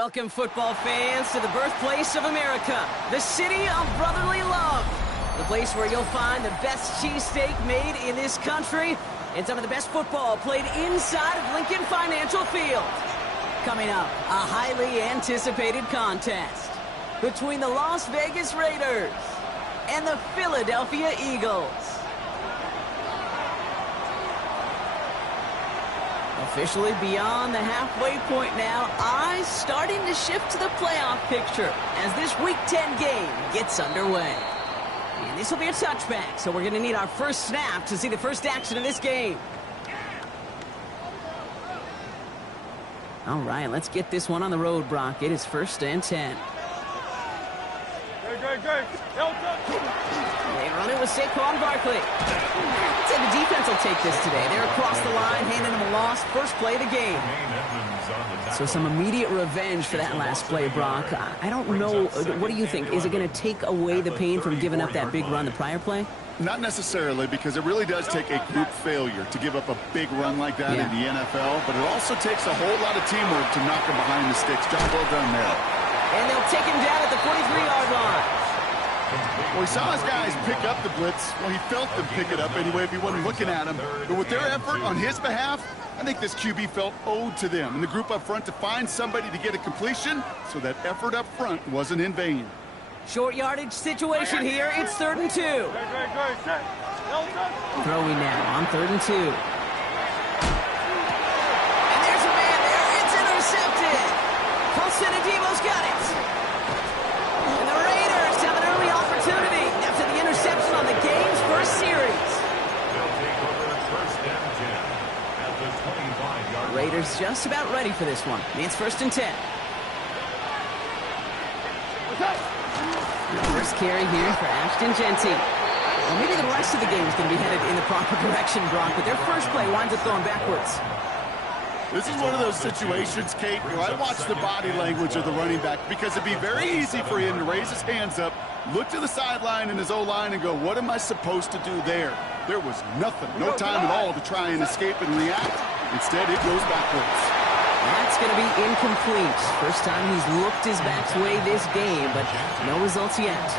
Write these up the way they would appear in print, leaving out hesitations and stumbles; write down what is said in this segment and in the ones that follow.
Welcome, football fans, to the birthplace of America, the city of brotherly love. The place where you'll find the best cheesesteak made in this country and some of the best football played inside of Lincoln Financial Field. Coming up, a highly anticipated contest between the Las Vegas Raiders and the Philadelphia Eagles. Officially beyond the halfway point now, eyes starting to shift to the playoff picture as this Week 10 game gets underway. And this will be a touchback, so we're going to need our first snap to see the first action of this game. All right, let's get this one on the road, Brock. It is 1st and 10. They run it with Saquon Barkley. I'd say the defense will take this today. They're across the line, handing them a loss. First play of the game. So some immediate revenge for that last play, Brock. I don't know. What do you think? Is it going to take away the pain from giving up that big run the prior play? Not necessarily, because it really does take a group failure to give up a big run like that in the NFL. But it also takes a whole lot of teamwork to knock him behind the sticks. Job well done there. And they'll take him down at the 43-yard line. Well, he saw his guys pick up the blitz. Well, he felt them pick it up anyway if he wasn't looking at him. But with their effort on his behalf, I think this QB felt owed to them and the group up front to find somebody to get a completion, so that effort up front wasn't in vain. Short yardage situation here. It's 3rd and 2. Throwing now on 3rd and 2. And there's a man there. It's intercepted. Paulson Adebo's got it. And the Raiders have an early opportunity after the interception on the game's first series. Raiders just about ready for this one. It's 1st and 10. First carry here for Ashton Jeanty. Well, maybe the rest of the game is going to be headed in the proper direction, Brock, but their first play winds up going backwards. This is one of those situations, Kate, where I watch the body language of the running back, because it'd be very easy for him to raise his hands up, look to the sideline in his O-line and go, what am I supposed to do there? There was nothing, no time at all to try and escape and react. Instead, it goes backwards. That's going to be incomplete. First time he's looked his back's way this game, but no results yet.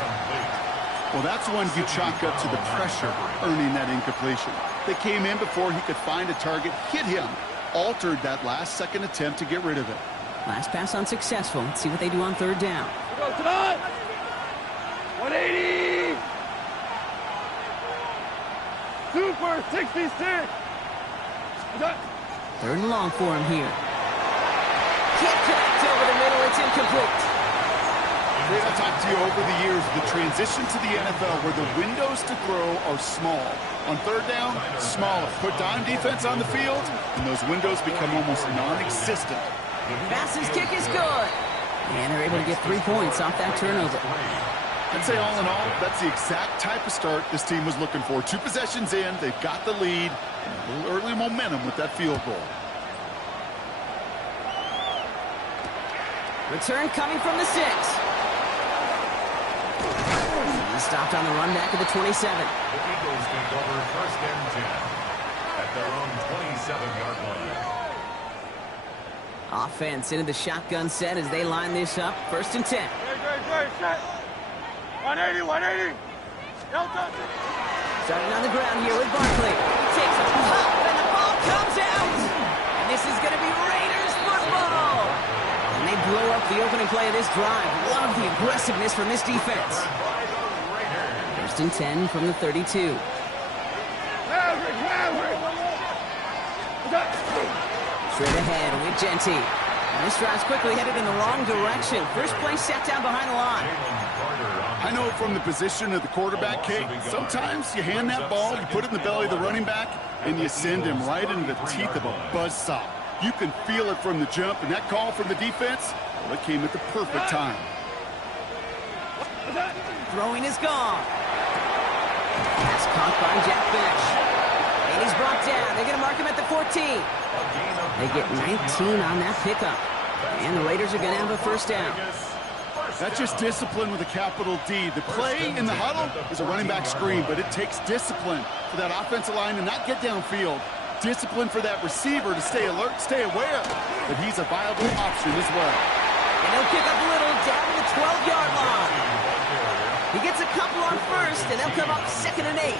Well, that's one you chalk up to the pressure earning that incompletion. They came in before he could find a target, hit him, altered that last-second attempt to get rid of it. Last pass unsuccessful. Let's see what they do on 3rd down. 180! Super 66! 3rd and long for him here. Can't connect over the middle. It's incomplete. I've talked to you over the years, the transition to the NFL where the windows to throw are small. On 3rd down, smaller. Put dime defense on the field, and those windows become almost non-existent. Fastest kick is good. And they're able to get 3 points off that turnover. I'd say all in all, that's the exact type of start this team was looking for. 2 possessions in, they've got the lead, and a little early momentum with that field goal. Return coming from the 6. He's stopped on the run back at the 27. The Eagles take over 1st and 10 at their own 27-yard line. Offense into the shotgun set as they line this up. 1st and 10. Set. 180, 180. Starting on the ground here with Barkley. He takes a pop, and the ball comes out. And this is going to be Raiders football. And they blow up the opening play of this drive. Love the aggressiveness from this defense. 1st and 10 from the 32. Straight ahead with Jeanty. And this drive's quickly headed in the wrong direction. First play set down behind the line. I know from the position of the quarterback, Kate, sometimes you hand that ball, you put it in the belly of the running back, and you send him right into the teeth of a buzzsaw. You can feel it from the jump, and that call from the defense, well, it came at the perfect time. Throwing is gone. Pass caught by Jack Bench. And he's brought down. They're going to mark him at the 14. They get 19 on that pickup. And the Raiders are going to have a 1st down. That's just discipline with a capital D. The play in the huddle is a running back screen, but it takes discipline for that offensive line to not get downfield. Discipline for that receiver to stay alert, stay aware that he's a viable option as well. And they'll pick up a little down to the 12-yard line. He gets a couple on first, and they'll come up 2nd and 8.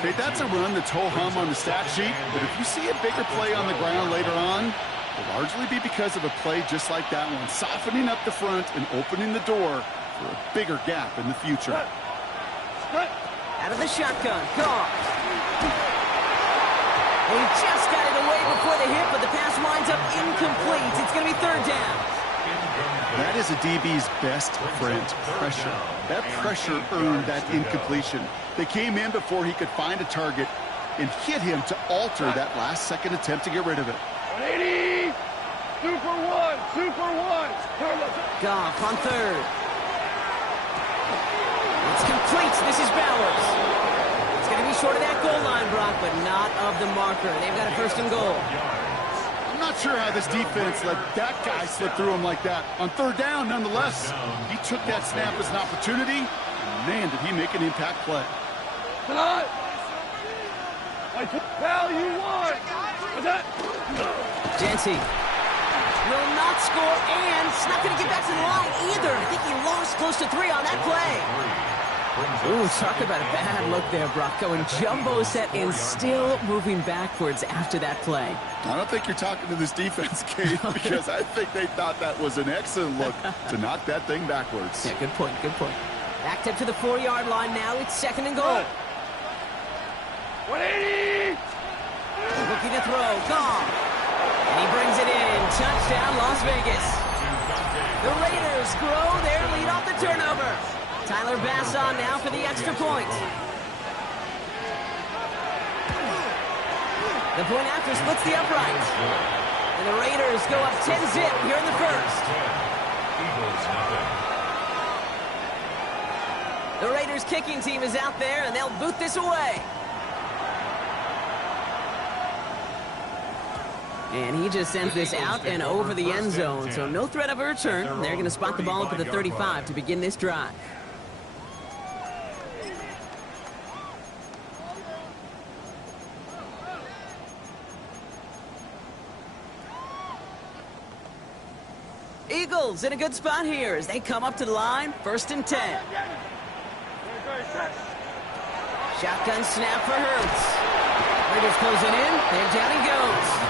Okay, that's a run that's ho-hum on the stat sheet, but if you see a bigger play on the ground later on, it'll largely be because of a play just like that one, softening up the front and opening the door for a bigger gap in the future. Out of the shotgun, Goff. He just got it away before the hit, but the pass winds up incomplete. It's going to be 3rd down. That is a DB's best friend, pressure. That pressure earned that incompletion. They came in before he could find a target and hit him to alter that last-second attempt to get rid of it. 180! Super one! Super one! Goff on 3rd. It's complete. This is Bowers. It's going to be short of that goal line, Brock, but not of the marker. They've got a 1st and goal. I'm not sure how this defense let that guy slip through him like that. On 3rd down, nonetheless, he took that snap as an opportunity. Man, did he make an impact play. Tonight! Pal, you won! What's that? Jancy will not score, and it's not going to get back to the line either. I think he lost close to 3 on that play. Ooh, talk about a bad look there, Brock. Going jumbo set and still moving backwards after that play. I don't think you're talking to this defense, Kate, because I think they thought that was an excellent look to knock that thing backwards. Yeah, good point, good point. Backed up to the 4-yard line now. It's 2nd and goal. 180! Looking to throw. Gone. And he brings it in. Touchdown, Las Vegas. The Raiders grow their lead off the turnover. Tyler Bass on now for the extra point. The point after splits the uprights. And the Raiders go up 10-zip here in the 1st. The Raiders kicking team is out there, and they'll boot this away. And he just sends this out and over the end zone, so no threat of a return. They're going to spot the ball up at the 35 to begin this drive. Eagles in a good spot here as they come up to the line, 1st and 10. Shotgun snap for Hurts. Raiders closing in, and down he goes.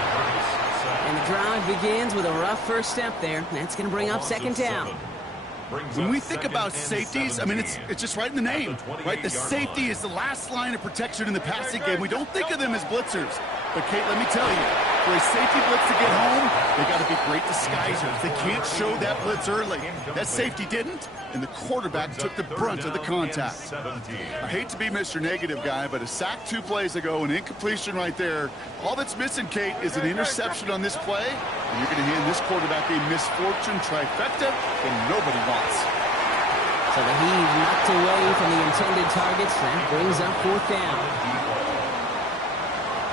And the drive begins with a rough first step there. That's going to bring up 2nd down. When we think about safeties, I mean, it's just right in the name, right? The safety is the last line of protection in the passing game. We don't think of them as blitzers. But, Kate, let me tell you, for a safety blitz to get home, they got to be great disguisers. They can't show that blitz early. That safety didn't, and the quarterback took the brunt of the contact. I hate to be Mr. Negative guy, but a sack 2 plays ago, an incompletion right there. All that's missing, Kate, is an interception on this play, and you're going to hand this quarterback a misfortune trifecta that nobody wants. So the heave knocked away from the intended targets. That brings up 4th down.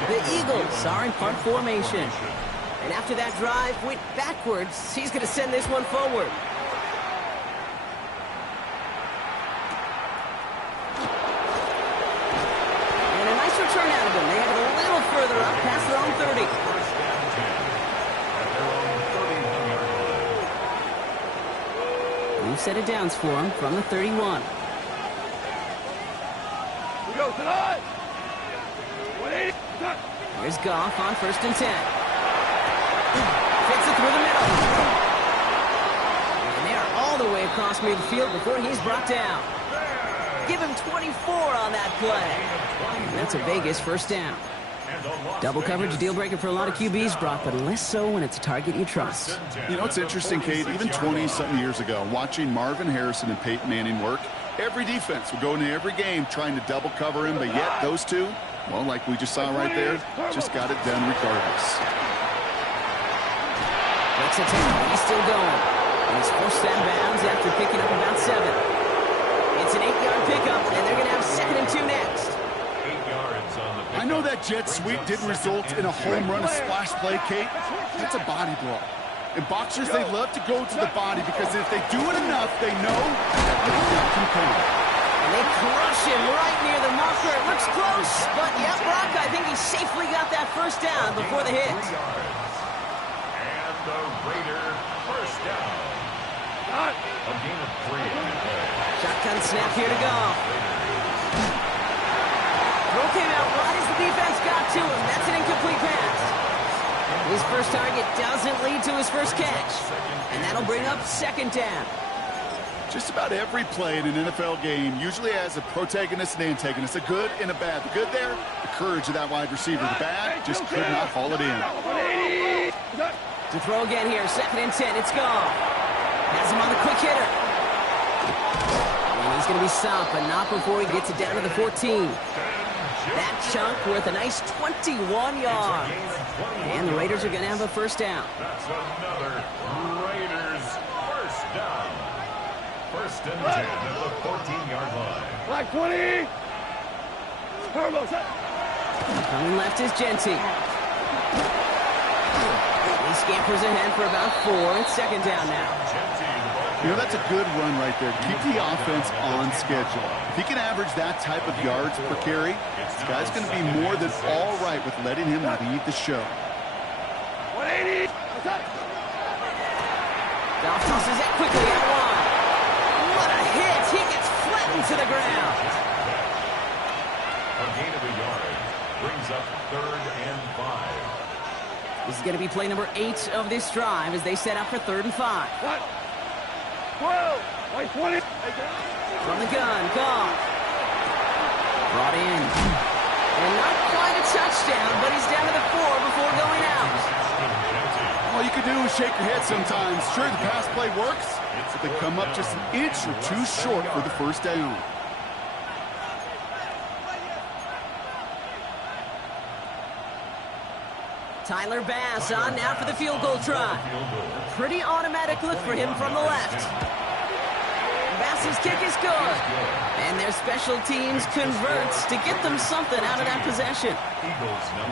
The Eagles are in punt formation. And after that drive went backwards, he's going to send this one forward. And a nice return out of them. They have it a little further up past their own 30. New set of downs for him from the 31. We go tonight! 180! Here's Goff on 1st and 10. Fits it through the middle. And they are all the way across midfield before he's brought down. Give him 24 on that play. And that's a Vegas 1st down. Double coverage, deal breaker for a lot of QBs, Brock, but less so when it's a target you trust. You know, it's interesting, Kate, even 20-something years ago, watching Marvin Harrison and Peyton Manning work, every defense would go into every game trying to double cover him, but yet those two, well, like we just saw right there, just got it done regardless. Next attempt, he's still going. And he's forced that bounds after picking up about 7. It's an 8-yard pickup, and they're going to have 2nd and 2 next. I know that jet sweep didn't result in a home run, a splash play, Kate. That's a body blow. And boxers, they love to go to the body because if they do it enough, they know that they can come. And they crush him right near the marker. It looks close, but yeah, Brock, I think he safely got that 1st down before the hit. And the Raider First down. A gain of 3. Shotgun snap here to go. Throw came out right as the defense got to him. That's an incomplete pass. His first target doesn't lead to his first catch. And that'll bring up second down. Just about every play in an NFL game usually has a protagonist and antagonist, a good and a bad. The good there, the courage of that wide receiver. The bad, just could not haul it in. To throw again here, 2nd and 10, it's gone. Has him on the quick hitter. And he's going to be stopped, but not before he gets it down to the 14. That chunk worth a nice 21 yards. And the Raiders are going to have a first down. That's another Raiders first down. First and 10 at the 14-yard line. Black 20. Turbo set. Coming left is Genty. He scampers ahead for about 4. It's second down now. You know, that's a good run right there. Keep the offense on schedule. If he can average that type of yards per carry, this guy's going to be more than all right with letting him lead the show. 180. Goff tosses it quickly out wide. What a hit! He gets flattened to the ground. A gain of a yard brings up 3rd and 5. This is going to be play number 8 of this drive as they set up for 3rd and 5. 12. 20. From the gun, Goff. Brought in. And not quite a touchdown, but he's down to the 4 before going out. All you can do is shake your head sometimes. Sure, the pass play works, but they come up just an inch or 2 short for the first down. Tyler Bass on now for the field goal try. A pretty automatic look for him from the left. Bass's kick is good. And their special teams converts to get them something out of that possession.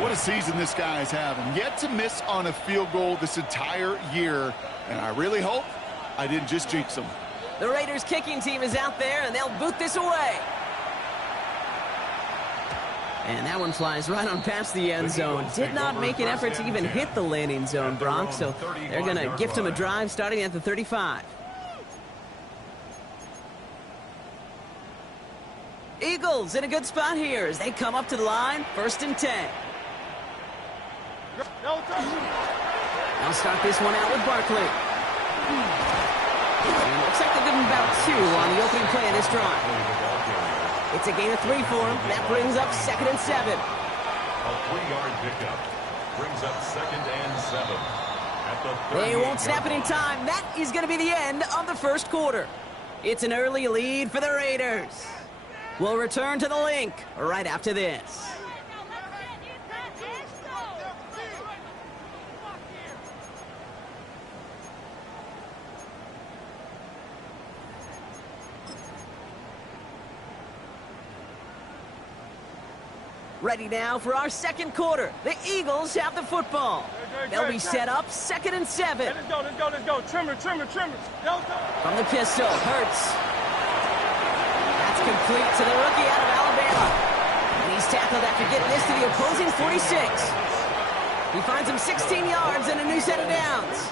What a season this guy is having. Yet to miss on a field goal this entire year. And I really hope I didn't just jinx him. The Raiders kicking team is out there, and they'll boot this away. And that one flies right on past the end zone. Did not make an effort to even hit the landing zone, Brock. So they're going to gift him a drive starting at the 35. Eagles in a good spot here as they come up to the line. 1st and 10. They'll start this one out with Barkley. And looks like they'll give him about 2 on the opening play of this drive. It's a gain of 3 for him. That brings up 2nd and 7. A 3-yard pickup brings up 2nd and 7. At the They won't snap it in time. That is going to be the end of the first quarter. It's an early lead for the Raiders. We'll return to the link right after this. Ready now for our second quarter. The Eagles have the football. They'll be set up 2nd and 7. Let's go. Trimmer. From the pistol, Hurts. That's complete to the rookie out of Alabama. And he's tackled after getting this to the opposing 46. He finds him 16 yards and a new set of downs.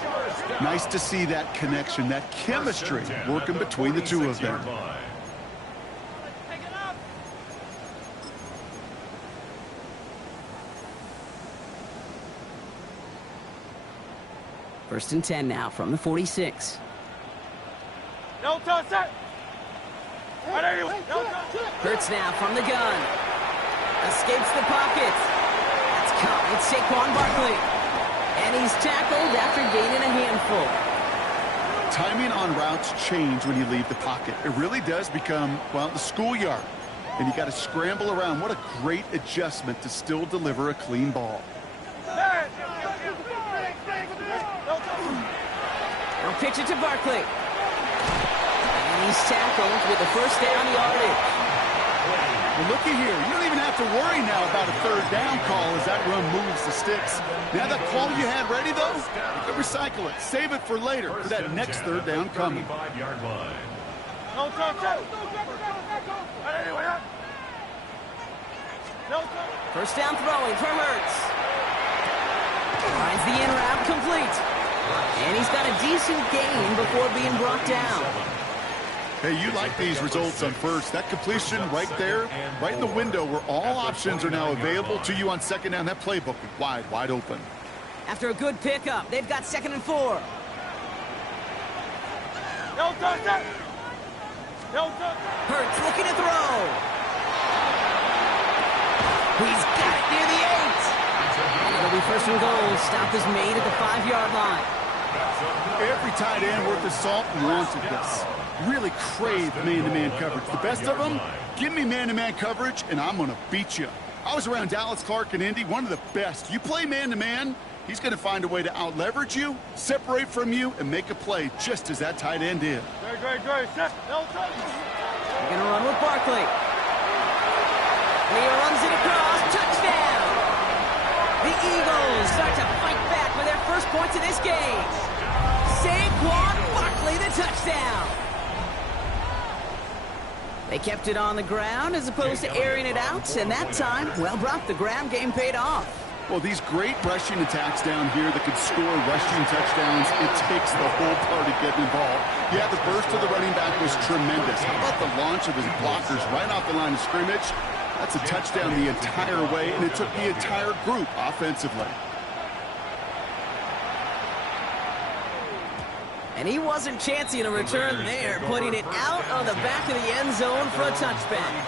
Nice to see that connection, that chemistry working between the two of them. First and 10 now from the 46. No touch that. Hurts now from the gun. Escapes the pocket. That's caught. It's Saquon Barkley. And he's tackled after gaining a handful. Timing on routes change when you leave the pocket. It really does become, well, the schoolyard. And you got to scramble around. What a great adjustment to still deliver a clean ball. They'll pitch it to Barkley. And he's tackled with the first down yardage. Well, looky here. You don't even have to worry now about a 3rd down call as that run moves the sticks. Now that call you had ready, though, you can recycle it. Save it for later for that next 3rd down coming. First down throwing for Hurts. Finds the in route complete. And he's got a decent gain before being brought down. Hey, you like these results on first. That completion right there, right in the window where all options are now available to you on second down. That playbook is wide open. After a good pickup, they've got 2nd and 4. No touch it. No touch. Hurts looking to throw. He's got it near the 8. And it'll be 1st and goal. Stop is made at the 5-yard line. Every tight end worth his salt wanted this. Really crave man-to-man coverage. The best of them, give me man-to-man coverage, and I'm going to beat you. I was around Dallas Clark and Indy, one of the best. You play man-to-man, he's going to find a way to out-leverage you, separate from you, and make a play just as that tight end did. Great. Set. No touch. They're going to run with Barkley. He runs it across. Touchdown! The Eagles start to fight back with their first points of this game. Saquon Barkley, the touchdown. They kept it on the ground as opposed to airing it out, and that time, well, Brock, the ground game paid off. Well, these great rushing attacks down here that could score rushing touchdowns, it takes the whole party getting involved. Yeah, the burst of the running back was tremendous. How about the launch of his blockers right off the line of scrimmage? That's a touchdown the entire way, and it took the entire group offensively. And he wasn't chancing a return there, putting it out of the back of the end zone for a touchback.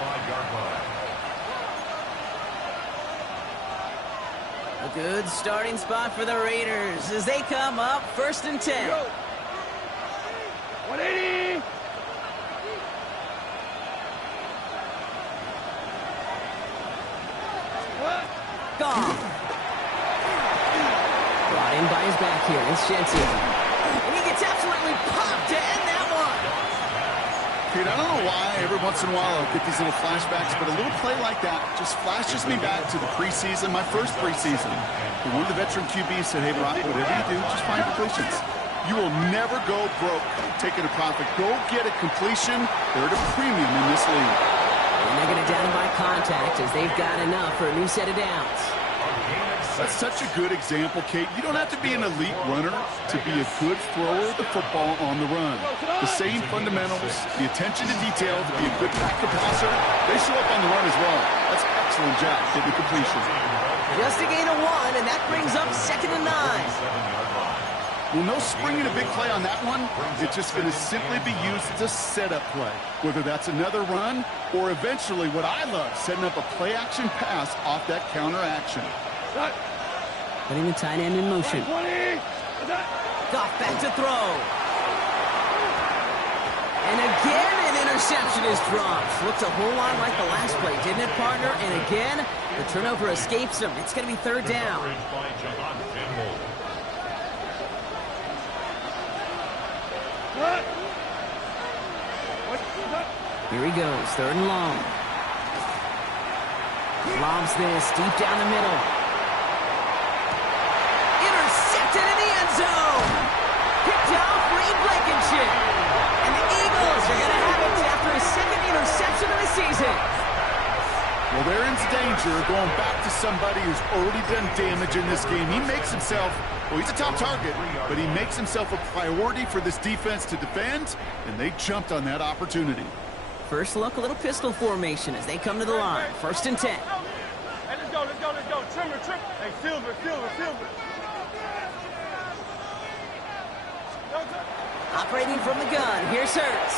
A good starting spot for the Raiders as they come up 1st and 10. 180. Gone. Brought in by his back here. It's Shensi. And he gets absolutely popped to end that one. Dude, I don't know why every once in a while I'll get these little flashbacks, but a little play like that just flashes me back to the preseason, my first preseason. And one of the veteran QBs said, hey, Brock, whatever you do, just find completions. You will never go broke taking a profit. Go get a completion. They're at a premium in this league. And they're going to down by contact as they've got enough for a new set of downs. That's such a good example, Kate. You don't have to be an elite runner to be a good thrower of the football on the run. The same fundamentals, the attention to detail to be a good backup passer, they show up on the run as well. That's an excellent job getting completion. Just a gain of 1, and that brings up 2nd and 9. Well, no springing a big play on that one. It's just going to simply be used as a setup play, whether that's another run or eventually what I love, setting up a play-action pass off that counter action. Putting the tight end in motion. Goff back to throw. And again, an interception is dropped. Looked a whole lot like the last play, didn't it, partner? And again, the turnover escapes him. It's going to be 3rd down. Here he goes, 3rd and long. Lobs this deep down the middle. Intercepted in the end zone. Picked off Reed Blankenship. And the Eagles are going to have it after his 2nd interception of the season. Well, they're in danger going back to somebody who's already done damage in this game. He makes himself, well, he's a top target, but he makes himself a priority for this defense to defend, and they jumped on that opportunity. First look, a little pistol formation as they come to the line. 1st and 10. Hey, let's go. Trimmer. Hey, Silver. Operating from the gun, here's Hurts.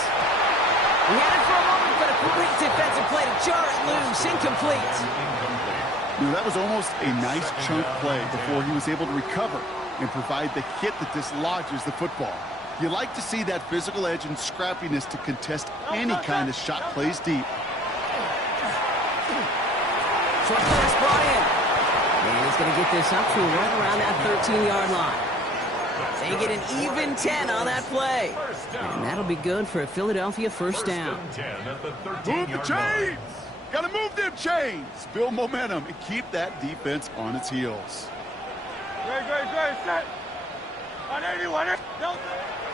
He had it for a moment, but a great defensive play to jar it loose, incomplete. That was almost a nice chunk play before he was able to recover and provide the hit that dislodges the football. You like to see that physical edge and scrappiness to contest any kind of shot plays deep. Short pass brought in. And he's going to get this up to right around that 13-yard line. They get an even 10 on that play. And that'll be good for a Philadelphia 1st down. Move the chains! Got to move them chains! Build momentum and keep that defense on its heels. Great. Set. 180.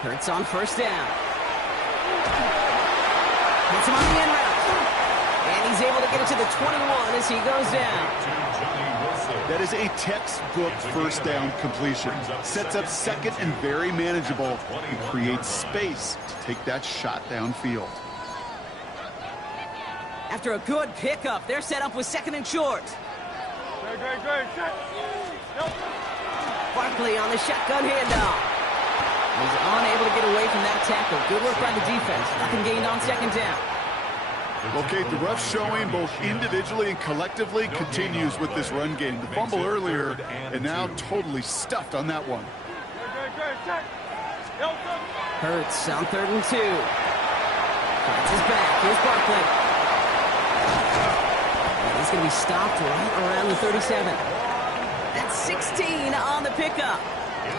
Hurts on 1st down. Hits him on the end route. And he's he's able to get it to the 21 as he goes down. That is a textbook first down completion. Sets up second and very manageable and creates space to take that shot downfield. After a good pickup, they're set up with second and short. Great. Barkley on the shotgun handoff. He's unable to get away from that tackle. Good work by the defense. Nothing gained on second down. Okay, the rough showing both individually and collectively continues with this run game. The fumble earlier and now totally stuffed on that one. Hurts on 3rd and 2. Finds his back. Here's Barkley. And he's going to be stopped right around the 37. That's 16 on the pickup.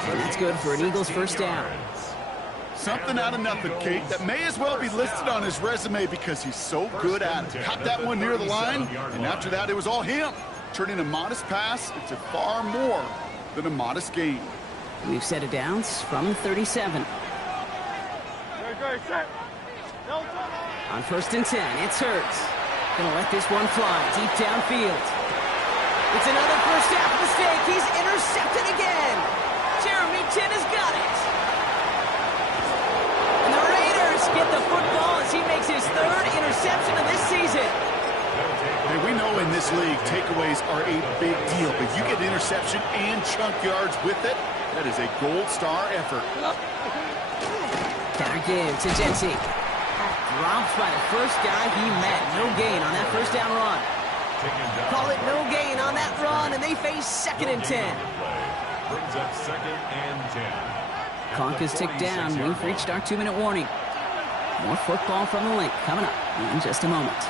And that's good for an Eagles first down. Something out of nothing, Kate, that may as well be listed on his resume because he's so good at it. Caught that one near the line, and after that, it was all him. Turning a modest pass into far more than a modest gain. We've set it downs from 37. On 1st and 10, it's Hurts. Gonna let this one fly deep downfield. It's another first half mistake. He's intercepted again. Jeremy Chinn has got it. And the Raiders get the football as he makes his 3rd interception of this season. Hey, we know in this league, takeaways are a big deal, but you get interception and chunk yards with it, that is a gold star effort. Counter give to Jency. Dropped by the first guy he met. No gain on that first down run. Call it no gain on that run, and they face 2nd and 10. Brings up 2nd and 10. Clock is ticked down. We've reached our 2-minute warning. More football from the link coming up in just a moment.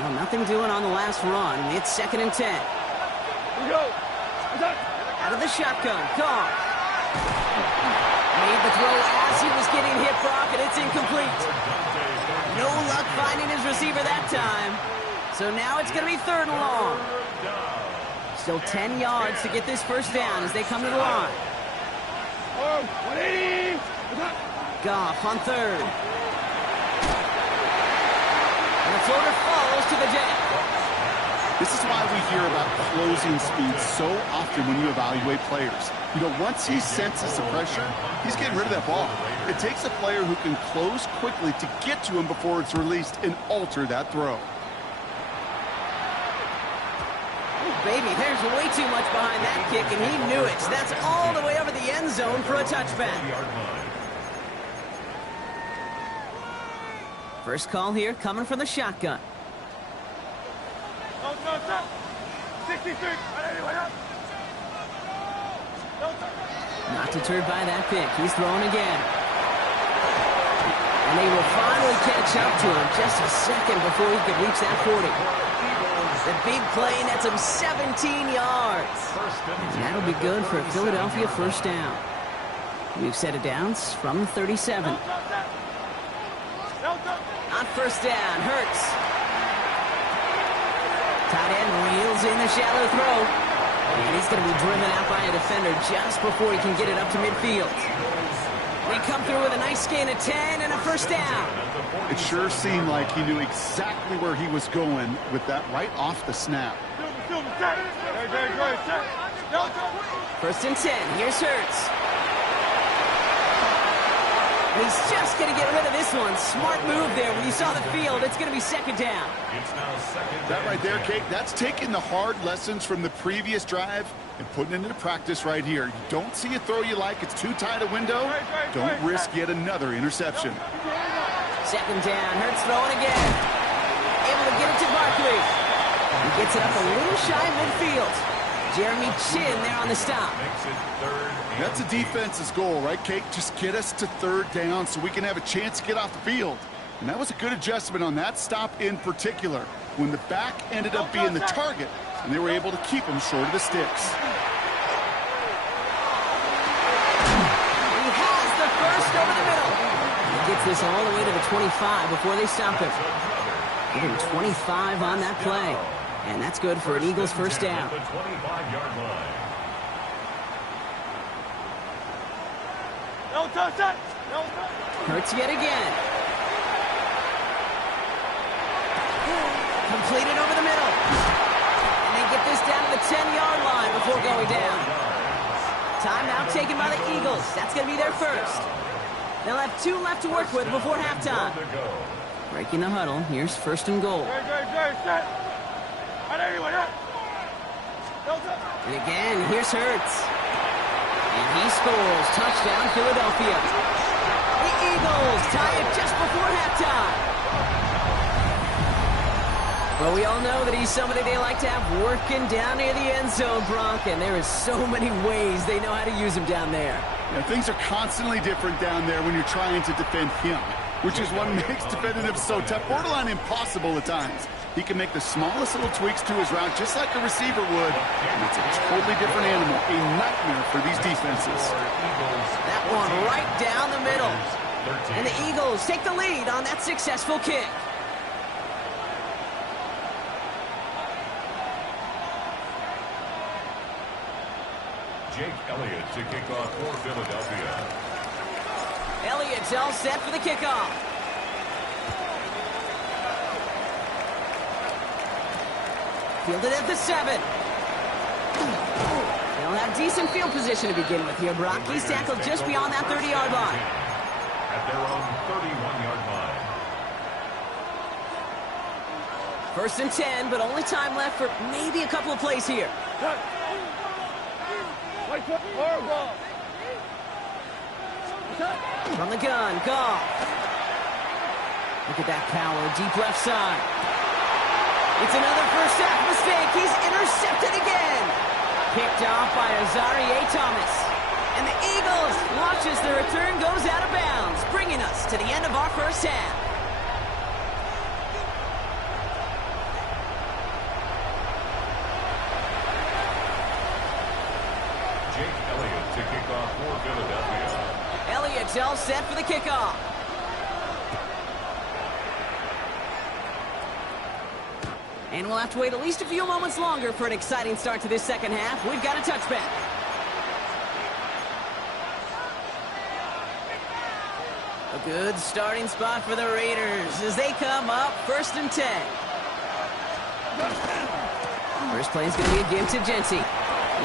Well, nothing doing on the last run. It's 2nd and 10. Out of the shotgun. Gone. Made the throw as he was getting hit, Brock, and it's incomplete. No luck finding his receiver that time. So now it's going to be 3rd and long. Still 10 yards to get this first down as they come to the line. Goff on 3rd. And the floater falls to the deck. This is why we hear about closing speed so often when you evaluate players. You know, once he senses the pressure, he's getting rid of that ball. It takes a player who can close quickly to get to him before it's released and alter that throw. Baby, there's way too much behind that kick, and he knew it. That's all the way over the end zone for a touchback. First call here coming from the shotgun. 63. Not deterred by that pick. He's throwing again. And they will finally catch up to him just a second before he could reach that 40. The big play nets him 17 yards. And that'll be good for a Philadelphia first down. We've set it downs from 37. On first down, Hurts. Tight end wheels in the shallow throw. And he's going to be driven out by a defender just before he can get it up to midfield. They come through with a nice gain of 10 and a first down. It sure seemed like he knew exactly where he was going with that right off the snap. 1st and 10. Here's Hurts. He's just going to get rid of this one. Smart move there. When you saw the field, it's going to be 2nd down. That right there, Kate, that's taking the hard lessons from the previous drive and putting it into practice right here. You don't see a throw you like, it's too tight a window, don't risk yet another interception. 2nd down, Hurts throwing again. Able to get it to Barkley. He gets it up a little shy midfield. Jeremy Chinn there on the stop. That's a defense's goal, right, Kate? Just get us to 3rd down so we can have a chance to get off the field. And that was a good adjustment on that stop in particular, when the back ended up being the target, and they were able to keep him short of the sticks. He has the first over the middle. He gets this all the way to the 25 before they stop him. Give him 25 on that play. And that's good for an Eagles first down. Hurts yet again. Completed over the middle. And they get this down to the 10-yard line before going down. Timeout taken by the Eagles. That's going to be their first. They'll have 2 left to work with before halftime. Breaking the huddle. Here's first and goal. And again, here's Hurts. And he scores. Touchdown, Philadelphia. The Eagles tie it just before halftime. Well, we all know that he's somebody they like to have working down near the end zone, Bronk, and there is so many ways they know how to use him down there. Yeah, things are constantly different down there when you're trying to defend him, which is what makes defending him so tough, borderline impossible at times. He can make the smallest little tweaks to his route just like a receiver would, and it's a totally different animal, a nightmare for these defenses. That one right down the middle. And the Eagles take the lead on that successful kick. Jake Elliott to kick off for Philadelphia. Elliott's all set for the kickoff. Fielded at the 7. They'll have decent field position to begin with here, Brock. He's tackled just beyond that 30-yard line. At their own 31-yard line. First and 10, but only time left for maybe a couple of plays here. From the gun, Goff. Look at that power, deep left side. It's another first half mistake. He's intercepted again. Picked off by Azareye'h Thomas. And the Eagles watch as the return goes out of bounds, bringing us to the end of our first half. Jake Elliott to kick off for Philadelphia. Elliott's all set for the kickoff. And we'll have to wait at least a few moments longer for an exciting start to this second half. We've got a touchback. A good starting spot for the Raiders as they come up first and 10. First play is going to be a give to Jency.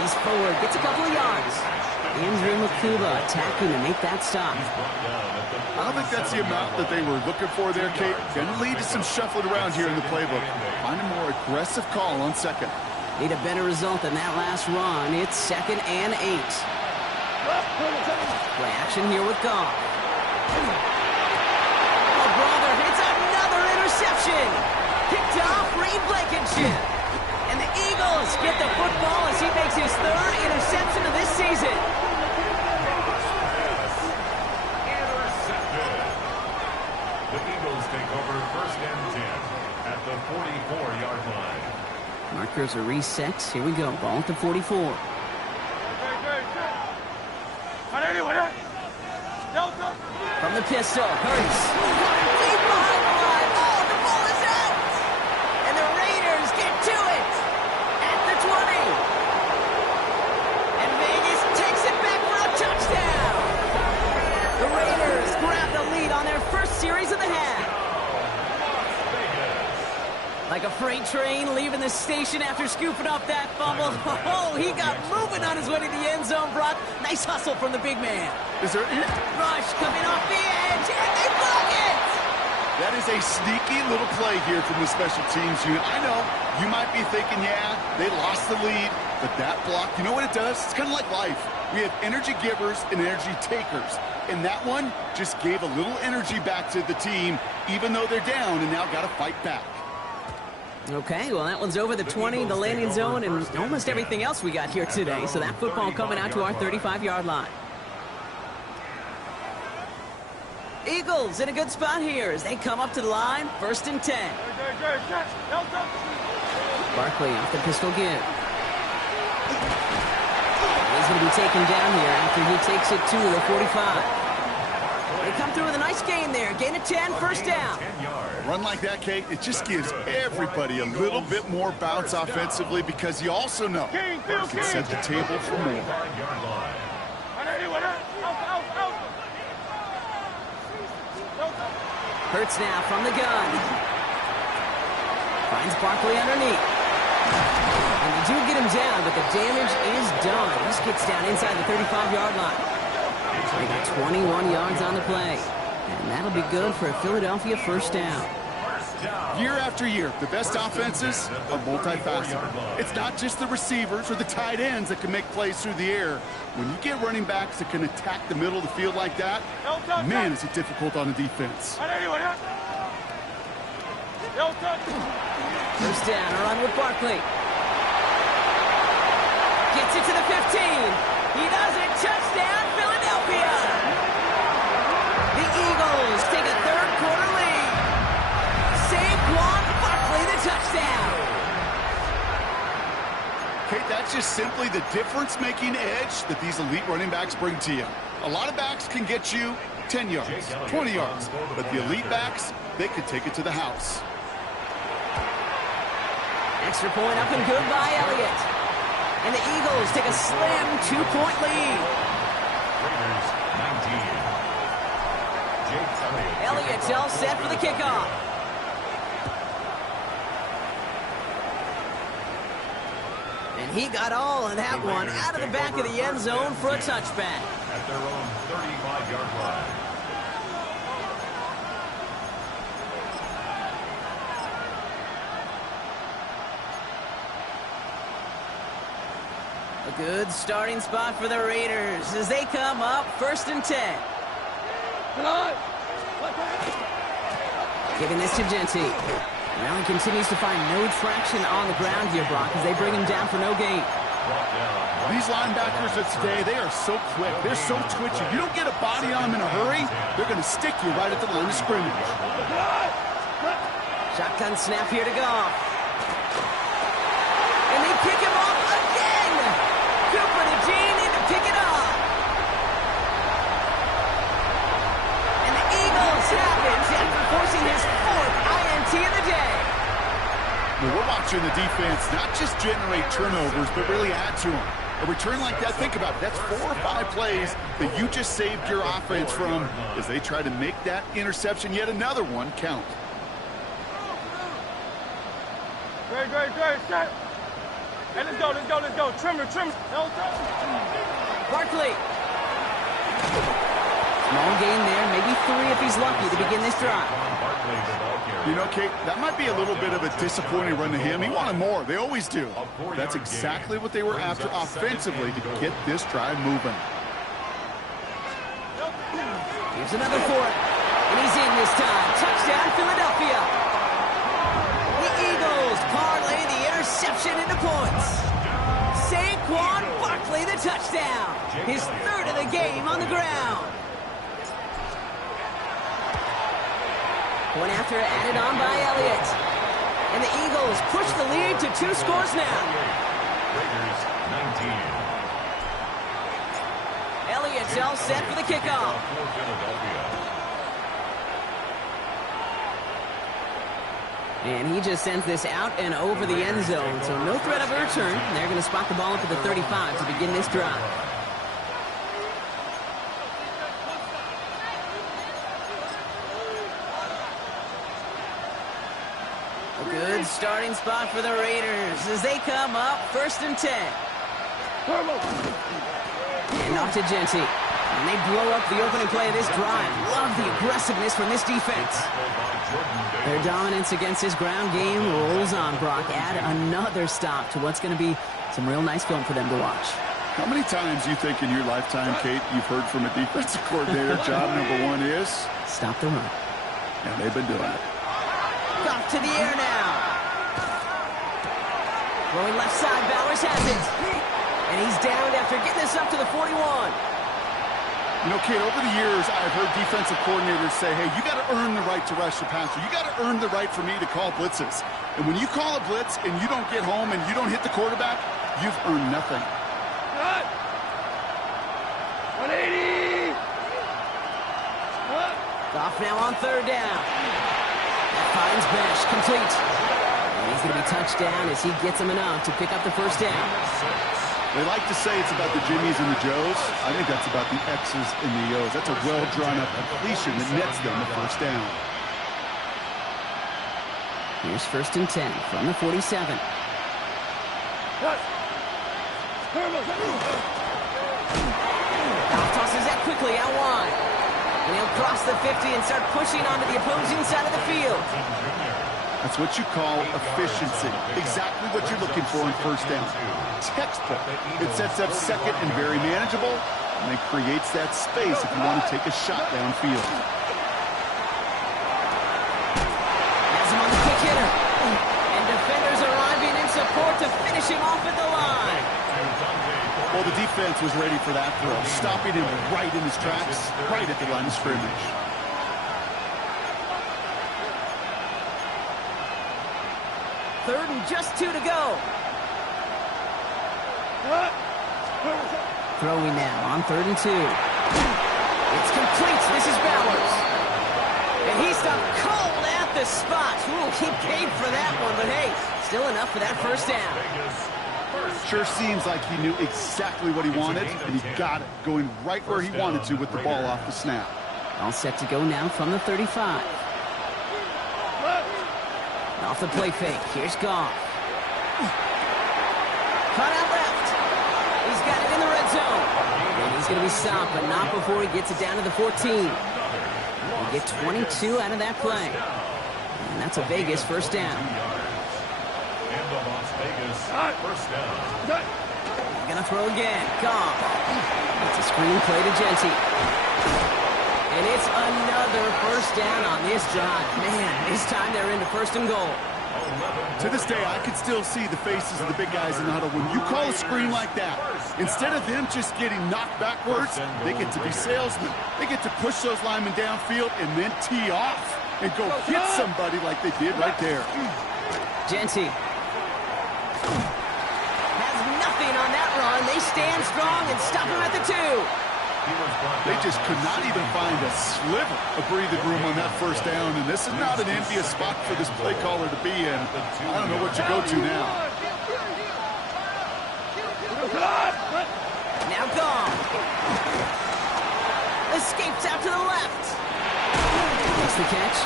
He's forward, gets a couple of yards. Andrew Makuba attacking to make that stop. I don't think that's the amount that they were looking for there, Kate. Going to lead to some shuffling around here in the playbook. Find a more aggressive call on second. Need a better result than that last run. It's 2nd and 8. Play action here with Goff. Oh, brother, it's another interception. Picked off Reed Blankenship. And the Eagles get the football as he makes his 3rd interception of this season. The Eagles take over first and 10 at the 44-yard line. Markers are reset. Here we go. Ball at the 44. From the pistol, Hurts. Deep behind the line. Oh, the ball is out. And the Raiders get to it at the 20. And Vegas takes it back for a touchdown. The Raiders grab the lead on their first series of the half. Like a freight train leaving the station after scooping up that fumble. Oh, he got moving on his way to the end zone, Brock. Nice hustle from the big man. Is there any... Rush coming off the edge, and they block it! That is a sneaky little play here from the special teams unit. I know, you might be thinking, yeah, they lost the lead, but that block, you know what it does? It's kind of like life. We have energy givers and energy takers. And that one just gave a little energy back to the team, even though they're down and now got to fight back. Okay, well, that one's over the 20, the landing zone, and almost everything else we got here today. So that football coming out to our 35-yard line. Eagles in a good spot here as they come up to the line, first and 10. Barkley off the pistol give. He's going to be taken down here after he takes it to the 45. They come through with a nice gain there. Gain of 10, first down. A run like that, Kate, it just gives everybody a little bit more bounce offensively because you also know it can set the table for more. Hurts now from the gun. Finds Barkley underneath. And they do get him down, but the damage is done. He just gets down inside the 35-yard line. They got 21 yards on the play. And that'll be good for a Philadelphia first down. Year after year, the best offenses are multifaceted. It's not just the receivers or the tight ends that can make plays through the air. When you get running backs that can attack the middle of the field like that, man, is it difficult on the defense. First down, a run with Barkley. Gets it to the 15. He does it. Touchdown, Philadelphia. The Eagles take a third-quarter lead. Saquon Barkley, the touchdown. Kate, that's just simply the difference-making edge that these elite running backs bring to you. A lot of backs can get you 10 yards, 20 yards, but the elite backs, they could take it to the house. Extra point up and good by Elliott. And the Eagles take a slim 2-point lead. Raiders 19. Jake Elliott. Elliott's all set for the kickoff. And he got all of that one out of the back of the end zone for a touchback. At their own 35-yard line. A good starting spot for the Raiders as they come up 1st and 10. Giving this to Jeanty. Well, he continues to find no traction on the ground here, Brock, as they bring him down for no gain. These linebackers of today, they are so quick. They're so twitchy. You don't get a body on them in a hurry, they're going to stick you right at the line of scrimmage. Shotgun snap here to Goff. And they pick him off again. Cooper to Gene in to pick it up. And the Eagles happens after forcing his 4th INT of the day. Well, we're watching the defense not just generate turnovers, but really add to them. A return like that, think about it. That's 4 or 5 plays that you just saved your offense from as they try to make that interception, yet another one, count. Great, set. Hey, let's go. Trimmer. Barkley. Small gain there, maybe 3 if he's lucky to begin this drive. You know, Kate, that might be a little bit of a disappointing run to him. He wanted more. They always do. That's exactly what they were after offensively to get this drive moving. Here's another 4th. And he's in this time. Touchdown, Philadelphia. The Eagles parlay the interception into points. Saquon Barkley, the touchdown. His 3rd of the game on the ground. One after added on by Elliott. And the Eagles push the lead to 2 scores now. Raiders 19. Elliott's all set for the kickoff. And he just sends this out and over the end zone, so no threat of a return. They're going to spot the ball up at the 35 to begin this drive. A good starting spot for the Raiders as they come up 1st and 10. And off to Jeanty. And they blow up the opening play of this drive. Love the aggressiveness from this defense. Their dominance against his ground game rolls on, Brock. Add another stop to what's going to be some real nice film for them to watch. How many times do you think in your lifetime, Kate, you've heard from a defensive coordinator, job number 1 is? Stop the run. And they've been doing it. Off to the air now. Going left side, Bowers has it. And he's down after getting this up to the 41. You know, Kate, over the years, I've heard defensive coordinators say, hey, you got to earn the right to rush the passer. You got to earn the right for me to call blitzes. And when you call a blitz and you don't get home and you don't hit the quarterback, you've earned nothing. Cut. 180. Goff now on 3rd down. That finds Bash complete. And he's going to be touched down as he gets him enough to pick up the 1st down. They like to say it's about the Jimmies and the Joes. I think that's about the X's and the O's. That's a well-drawn-up completion that nets them the 1st down. Here's 1st and 10 from the 47. Goff tosses that quickly out wide. And he'll cross the 50 and start pushing onto the opposing side of the field. That's what you call efficiency. Exactly what you're looking for in 1st down. Textbook. It sets up 2nd and very manageable, and it creates that space if you want to take a shot downfield. Has him on the quick hitter. And defenders arriving in support to finish him off at the line. Well, the defense was ready for that throw, stopping him right in his tracks, right at the line of scrimmage. 3rd and just 2 to go. Throwing now on 3rd and 2. It's complete. This is Bowers. And he stopped cold at the spot. Ooh, he paid for that one, but hey, still enough for that 1st down. Sure seems like he knew exactly what he wanted, and he got it, going right where he wanted to with the ball off the snap. All set to go now from the 35. Off the play fake. Here's Goff. Cut out left. He's got it in the red zone. And he's going to be stopped, but not before he gets it down to the 14. He'll get 22 out of that play. And that's a Vegas 1st down. And the Las Vegas 1st down. Gonna throw again. Goff. It's a screen play to Genty. And it's another 1st down on this drive. Man, this time they're into 1st and goal. To this day, I can still see the faces of the big guys in the huddle. When you call a screen like that, instead of them just getting knocked backwards, they get to be salesmen. They get to push those linemen downfield and then tee off and go hit somebody like they did right there. Genty has nothing on that run. They stand strong and stop him at the 2. They just could not even find a sliver of breathing room on that 1st down, and this is not an envious spot for this play caller to be in. I don't know what you go to now. Now Goff. Escapes out to the left. Makes the catch.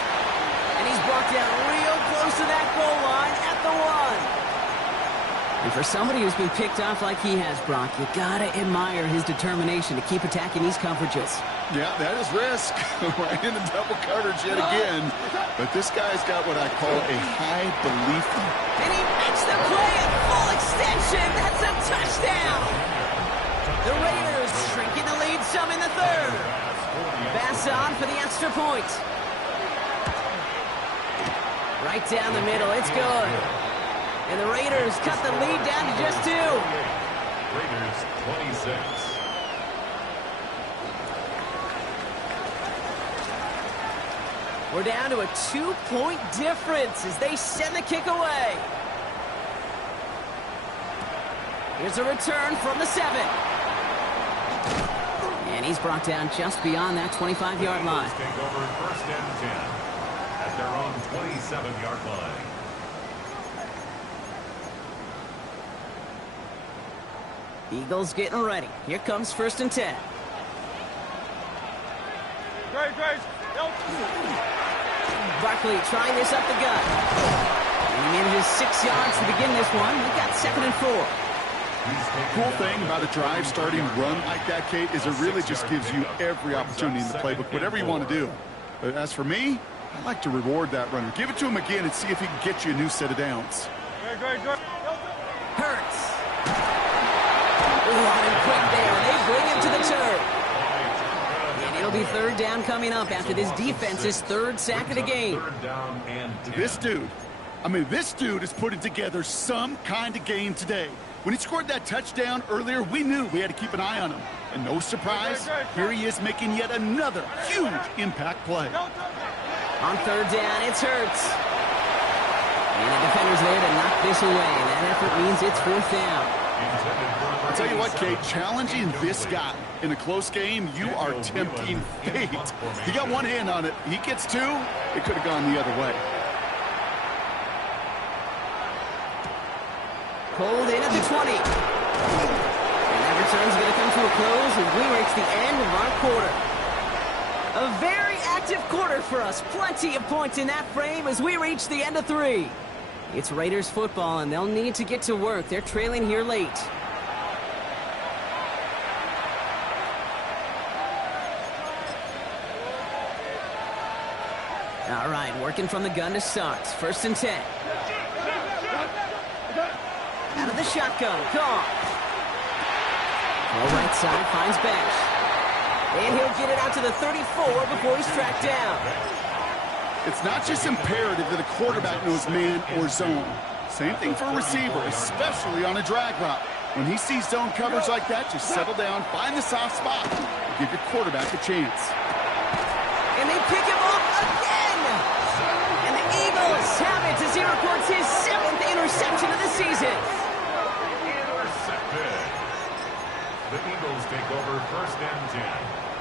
And he's brought down real close to that goal line at the 1. And for somebody who's been picked off like he has, Brock, you gotta admire his determination to keep attacking these coverages. Yeah, that is risk. Right in the double coverage yet again. But this guy's got what I call a high belief. And he makes the play at full extension. That's a touchdown. The Raiders shrinking the lead some in the 3rd. Pass on for the extra point. Right down the middle. It's good. And the Raiders cut the lead down to just 2. Raiders 26. We're down to a 2-point difference as they send the kick away. Here's a return from the 7. And he's brought down just beyond that 25-yard line. Take over 1st and 10 at their own 27-yard line. Eagles getting ready. Here comes 1st and 10. Barkley trying this up the gut. And he manages 6 yards to begin this one. We've got 2nd and 4. Cool thing about a drive starting run like that, Kate, is it really just gives you every opportunity in the playbook, whatever you want to do. But as for me, I like to reward that runner. Give it to him again and see if he can get you a new set of downs. Hurts. Running quick there. They bring him to the turf. And it'll be 3rd down coming up after this defense's 3rd sack of the game. This dude is putting together some kind of game today. When he scored that touchdown earlier, we knew we had to keep an eye on him. And no surprise, here he is making yet another huge impact play. On 3rd down, it's Hurts. And the defender's there to knock this away. That effort means it's 4th down. I'll tell you what, Kate, challenging this guy in a close game, you are tempting fate. He got one hand on it. He gets 2. It could have gone the other way. Pulled in at the 20. And that return's going to come to a close as we reach the end of our quarter. A very active quarter for us. Plenty of points in that frame as we reach the end of 3. It's Raiders football, and they'll need to get to work. They're trailing here late. All right, working from the gun to start. 1st and 10. Out of the shotgun, Goff. Well, right side finds Bench. And he'll get it out to the 34 before he's tracked down. It's not just imperative that a quarterback knows man or zone. Same thing for a receiver, especially on a drag route. When he sees zone coverage like that, just settle down, find the soft spot, and give your quarterback a chance. And they pick him off again! And the Eagles have it as he records his 7th interception of the season. Intercepted. The Eagles take over 1st and 10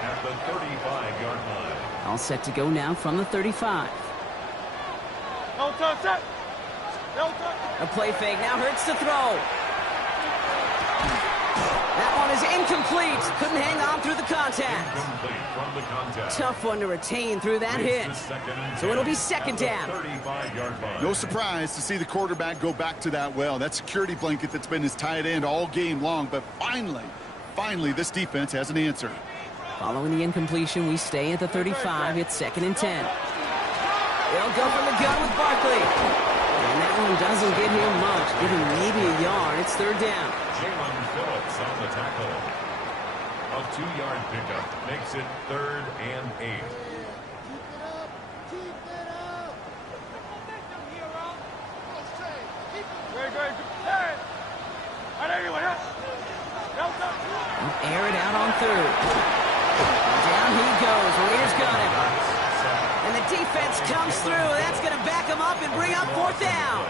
at the 35-yard line. All set to go now from the 35. No touch, set. No touch. A play fake now hurts to throw. That one is incomplete. Couldn't hang on through the contact. Incomplete from the contact. Tough one to retain through that hit. So it'll be 2nd down. 35-yard line. No surprise to see the quarterback go back to that well. That security blanket that's been his tight end all game long, but finally this defense has an answer. Following the incompletion, we stay at the 35. It's 2nd and 10. They'll go from the gun with Barkley. And that one doesn't get him much. Give him maybe a yard. It's 3rd down. Jalen Phillips on the tackle. A 2-yard pickup makes it 3rd and 8. Air it out on 3rd. Down he goes. Raiders got him. And the defense comes through. That's going to back him up and bring up 4th down.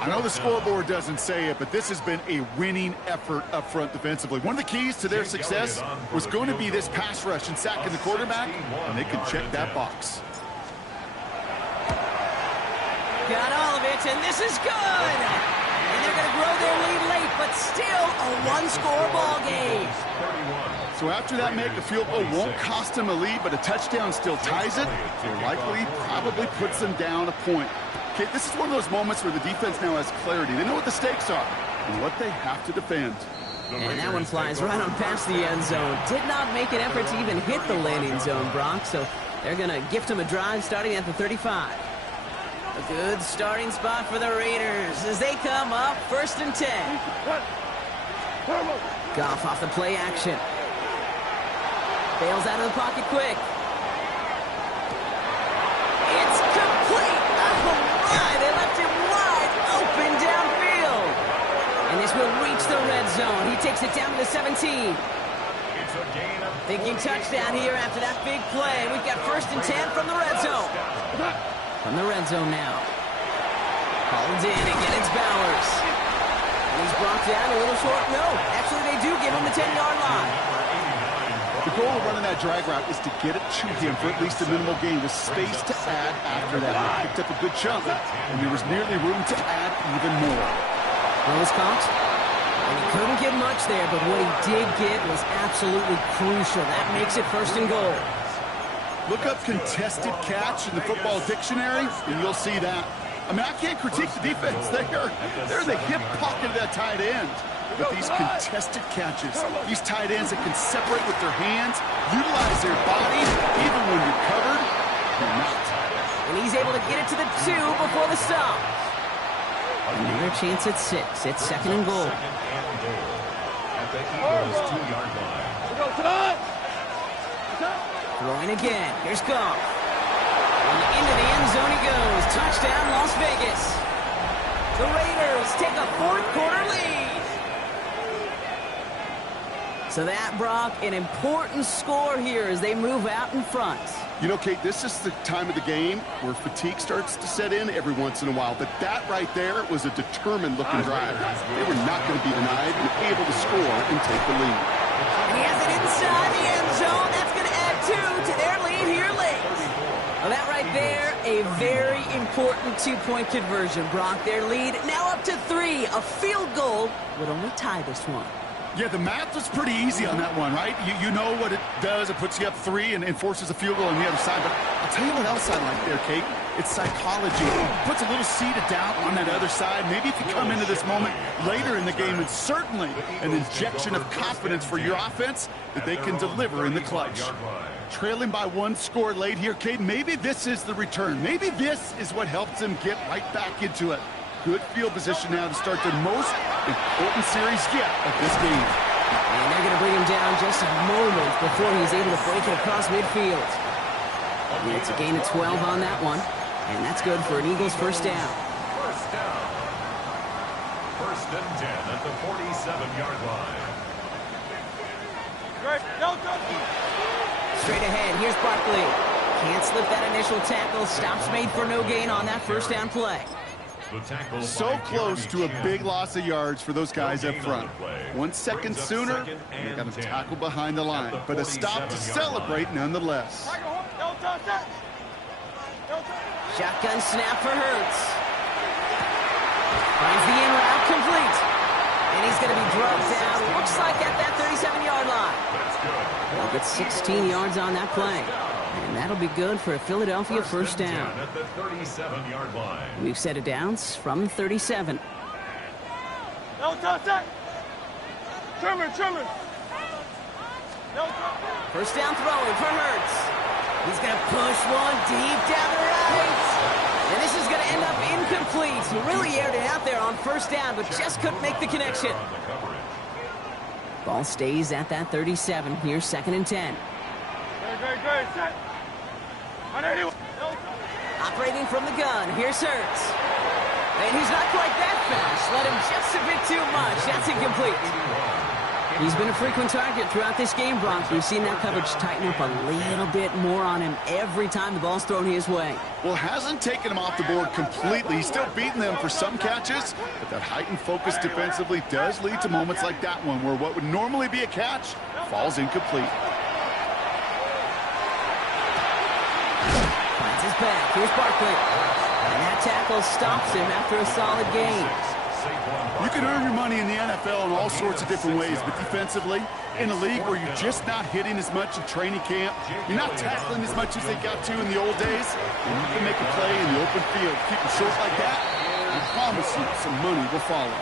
I know the scoreboard doesn't say it, but this has been a winning effort up front defensively. One of the keys to their success was going to be this pass rush and sacking the quarterback, and they can check that box. Got all of it, and this is good. And they're going to grow their lead late, but still a 1-score ball game. So after that make, a field goal won't cost them a lead, but a touchdown still ties it. It probably puts them down a point. Okay, this is one of those moments where the defense now has clarity. They know what the stakes are and what they have to defend. And that one flies right on past the end zone. Did not make an effort to even hit the landing zone, Brock, so they're going to gift him a drive starting at the 35. A good starting spot for the Raiders as they come up 1st and 10. Goff off the play action. Bails out of the pocket quick. It's complete. Oh my, they left him wide open downfield. And this will reach the red zone. He takes it down to the 17. Thinking touchdown here after that big play. We've got 1st and 10 from the red zone. From the red zone now. Called in again, it's Bowers. And he's brought down a little short. No, actually they do give him the 10-yard line. The goal of running that drag route is to get it to him for at least a minimal gain with space to add after that. He picked up a good chunk, and there was nearly room to add even more. Well, was caught. And he couldn't get much there, but what he did get was absolutely crucial. That makes it 1st and goal. Look up contested catch in the football dictionary, and you'll see that. I mean, I can't critique the defense. They're in the hip pocket of that tight end. But these contested catches, these tight ends that can separate with their hands, utilize their body, even when you're covered, you're not. And he's able to get it to the 2 before the stop. Another chance at 6. It's 2nd and goal. At the Eagles' 2-yard line. Throwing again. Here's Goff. And into the end zone he goes. Touchdown, Las Vegas. The Raiders take a 4th quarter lead. So that, Brock, an important score here as they move out in front. You know, Kate, this is the time of the game where fatigue starts to set in every once in a while. But that right there was a determined-looking drive. They were not going to be denied and able to score and take the lead. And he has it inside the end zone. That's going to add 2 to their lead here late. Well, that right there, a very important 2-point conversion, Brock. Their lead now up to 3. A field goal would only tie this one. Yeah, the math was pretty easy on that one, right? You know what it does. It puts you up 3 and forces a field goal on the other side. But I'll tell you what else I like there, Kate. It's psychology. It puts a little seed of doubt on that other side. Maybe if you come into this moment later in the game, it's certainly an injection of confidence for your offense that they can deliver in the clutch. Trailing by 1 score late here, Kate. Maybe this is the return. Maybe this is what helps them get right back into it. Good field position now to start the most important series yet of this game. And they're going to bring him down just a moment before he's able to break it across midfield. And it's a gain of 12 on that one. And that's good for an Eagles first down. First down. First and 10 at the 47-yard line. Straight ahead, here's Barkley. Can't slip that initial tackle. Stops made for no gain on that first down play. So close to a big loss of yards for those guys up front. 1 second sooner, they got him tackled behind the line. But a stop to celebrate nonetheless. Shotgun snap for Hurts. Finds the in route complete. And he's going to be drugged down. Looks like at that 37-yard line. Well, good 16 yards on that play. And that'll be good for a Philadelphia first down. At the 37-yard line. We've set it downs from 37. No touch that. Trimmer. No touch. First down throwing for Hurts. He's going to push one deep down the right. And this is going to end up incomplete. He really aired it out there on first down, but just couldn't make the connection. Ball stays at that 37. Here's 2nd and 10. Great. Set. 181. Operating from the gun. Here's Hurts. And he's not quite that fast. Let him just a bit too much. That's incomplete. He's been a frequent target throughout this game, Bronx. We've seen that coverage tighten up a little bit more on him every time the ball's thrown his way. Well, hasn't taken him off the board completely. He's still beating them for some catches, but that heightened focus defensively does lead to moments like that one where what would normally be a catch falls incomplete. Finds his back. Here's Barkley. And that tackle stops him after a solid gain. You can earn your money in the NFL in all sorts of different ways, but defensively, in a league where you're just not hitting as much in training camp, you're not tackling as much as they got to in the old days, and you can make a play in the open field. Keep it short like that, I promise you some money will follow.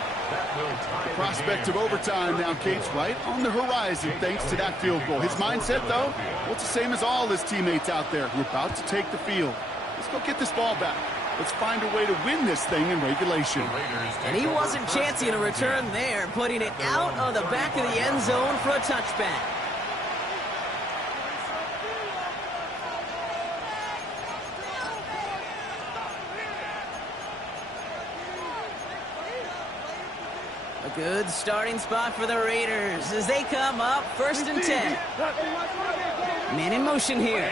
The prospect of overtime now, Kate's right on the horizon thanks to that field goal. His mindset, though, well, it's the same as all his teammates out there who are about to take the field. Let's go get this ball back. Let's find a way to win this thing in regulation. And he wasn't chancing a return there, putting it out on the back of the end zone for a touchback. A good starting spot for the Raiders as they come up 1st and 10. Man in motion here.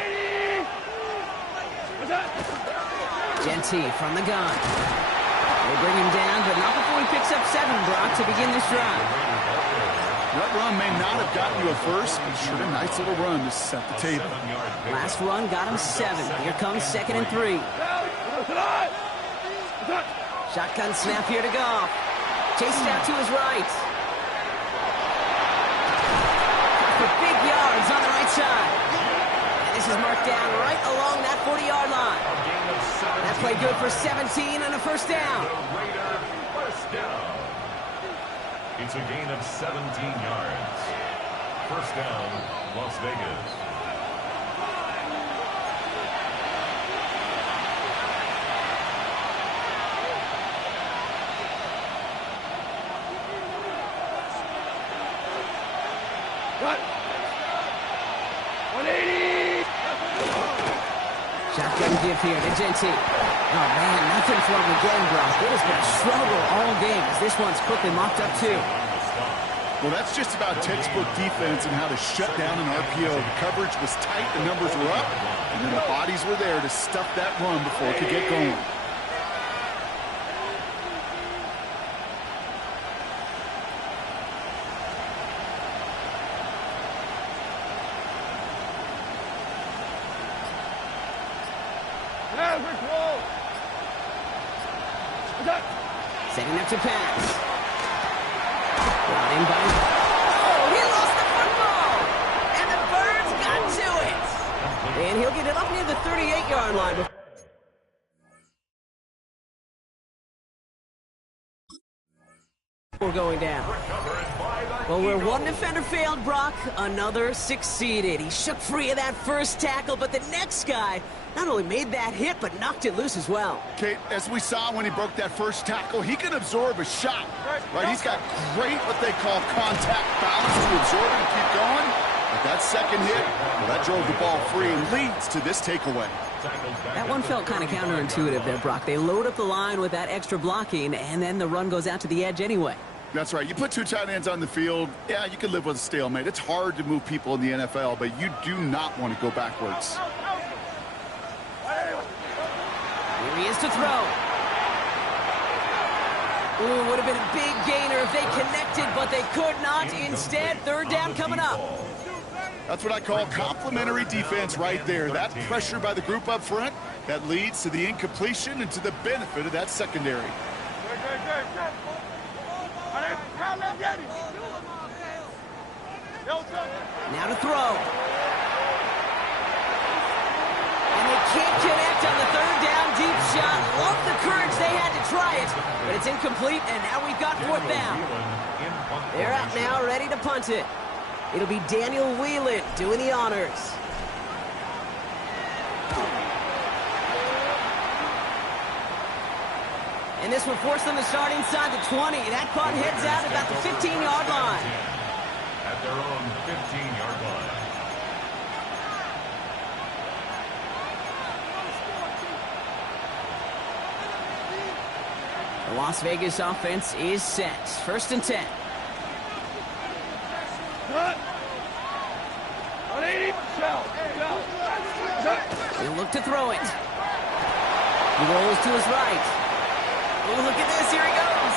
Genty from the gun. They bring him down, but not before he picks up 7, Brock, to begin this drive. That run may not have gotten you a first, but sure a nice little run to set the table. Last run got him 7. Here comes 2nd and 3. Shotgun snap here to Goff. Chased out to his right. For big yards on the right side. And this is marked down right along that 40-yard line. That play good for 17 and a first down. Raider first down. It's a gain of 17 yards. First down, Las Vegas. Cut. 180. Shotgun give here to Genty. Oh, man, nothing for him again, Brock. It has been a struggle all game as this one's quickly mocked up, too. Well, that's just about textbook defense and how to shut down an RPO. The coverage was tight, the numbers were up, and then the bodies were there to stuff that run before it could get going. Setting up to pass. Brought in by it up near the 38-yard line. We're going down. Well, where one defender failed, Brock, another succeeded. He shook free of that first tackle, but the next guy not only made that hit, but knocked it loose as well. Kate, as we saw when he broke that first tackle, he can absorb a shot, right? He's got great, what they call contact balance to absorb it and keep going. But that second hit, well, that drove the ball free and leads to this takeaway. That one felt kind of counterintuitive there, Brock. They load up the line with that extra blocking, and then the run goes out to the edge anyway. That's right. You put two tight ends on the field, yeah, you can live with a stalemate. It's hard to move people in the NFL, but you do not want to go backwards. Here he is to throw. Ooh, would have been a big gainer if they connected, but they could not. Instead, third down coming up. That's what I call complimentary defense right there. That pressure by the group up front, that leads to the incompletion and to the benefit of that secondary. Now to throw. And they can't connect on the third down deep shot. Love the courage they had to try it, but it's incomplete, and now we've got fourth down. They're out now, ready to punt it. It'll be Daniel Whelan doing the honors. And this will force them to start inside the 20. That punt heads out about the 15-yard line. At their own 15-yard line. The Las Vegas offense is set. First and 10. He'll look to throw it. He rolls to his right. Oh, look at this. Here he goes.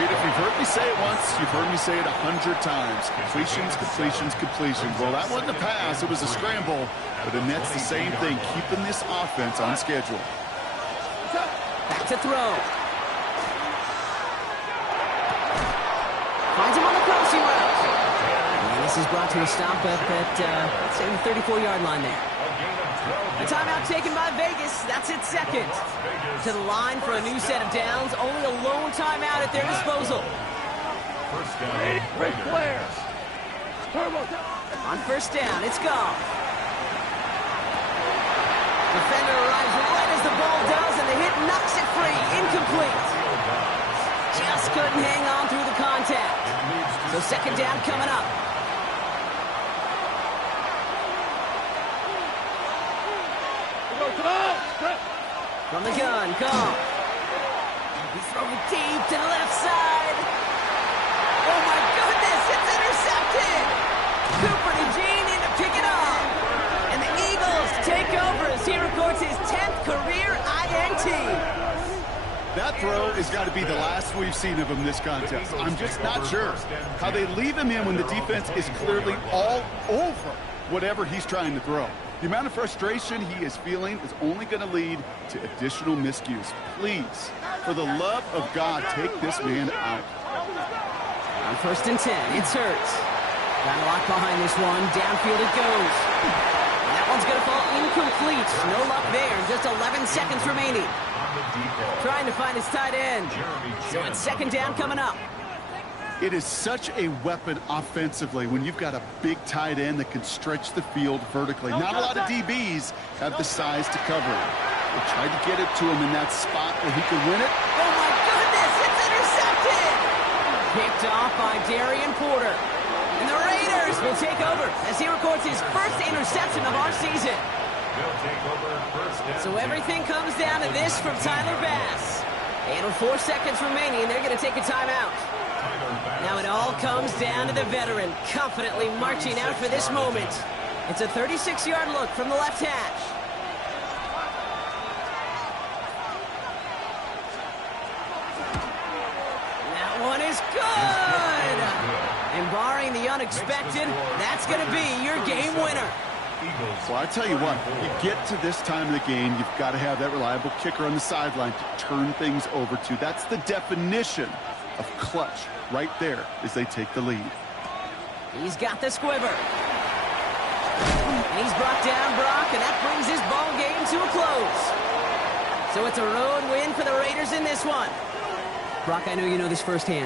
Pete, if you've heard me say it once, you've heard me say it 100 times. Completions, completions, completions. Well, that wasn't a pass. It was a scramble. But the Nets, the same thing, keeping this offense on schedule. Back to throw. Finds him on the crossing route. And this is brought to a stop up at, let's say, the 34-yard line there. A timeout taken by Vegas. That's its second. To the line for a new set of downs. Only a lone timeout at their disposal. First down, Raiders. On first down, it's gone. Defender arrives right as the ball does, and the hit knocks it free. Incomplete. Just couldn't hang on through the contact. So second down coming up. From the gun, Cobb. He's throwing deep to the left side. Oh my goodness, it's intercepted. Cooper DeJean in to pick it up. And the Eagles take over as he records his 10th career INT. That throw has got to be the last we've seen of him this contest. I'm just not sure how they leave him in when the defense is clearly all over whatever he's trying to throw. The amount of frustration he is feeling is only going to lead to additional miscues. Please, for the love of God, take this man out. On first and 10, it's Hurts. Got a lot behind this one. Downfield it goes. And that one's going to fall incomplete. No luck there. Just 11 seconds remaining. Trying to find his tight end. So it's second down coming up. It is such a weapon offensively when you've got a big tight end that can stretch the field vertically. Not a lot of DBs have the size to cover it. They tried to get it to him in that spot where he could win it. Oh my goodness, it's intercepted! Picked off by Darian Porter. And the Raiders will take over as he records his first interception of our season. So everything comes down to this from Tyler Bass. And with 4 seconds remaining, they're going to take a timeout. Now it all comes down to the veteran, confidently marching out for this moment. It's a 36-yard look from the left hash. That one is good! And barring the unexpected, that's going to be your game winner. Well, I tell you what, you get to this time of the game, you've got to have that reliable kicker on the sideline to turn things over to. That's the definition of clutch right there as they take the lead. He's got the squiver. And he's brought down Brock, and that brings his ball game to a close. So it's a road win for the Raiders in this one. Brock, I know you know this firsthand.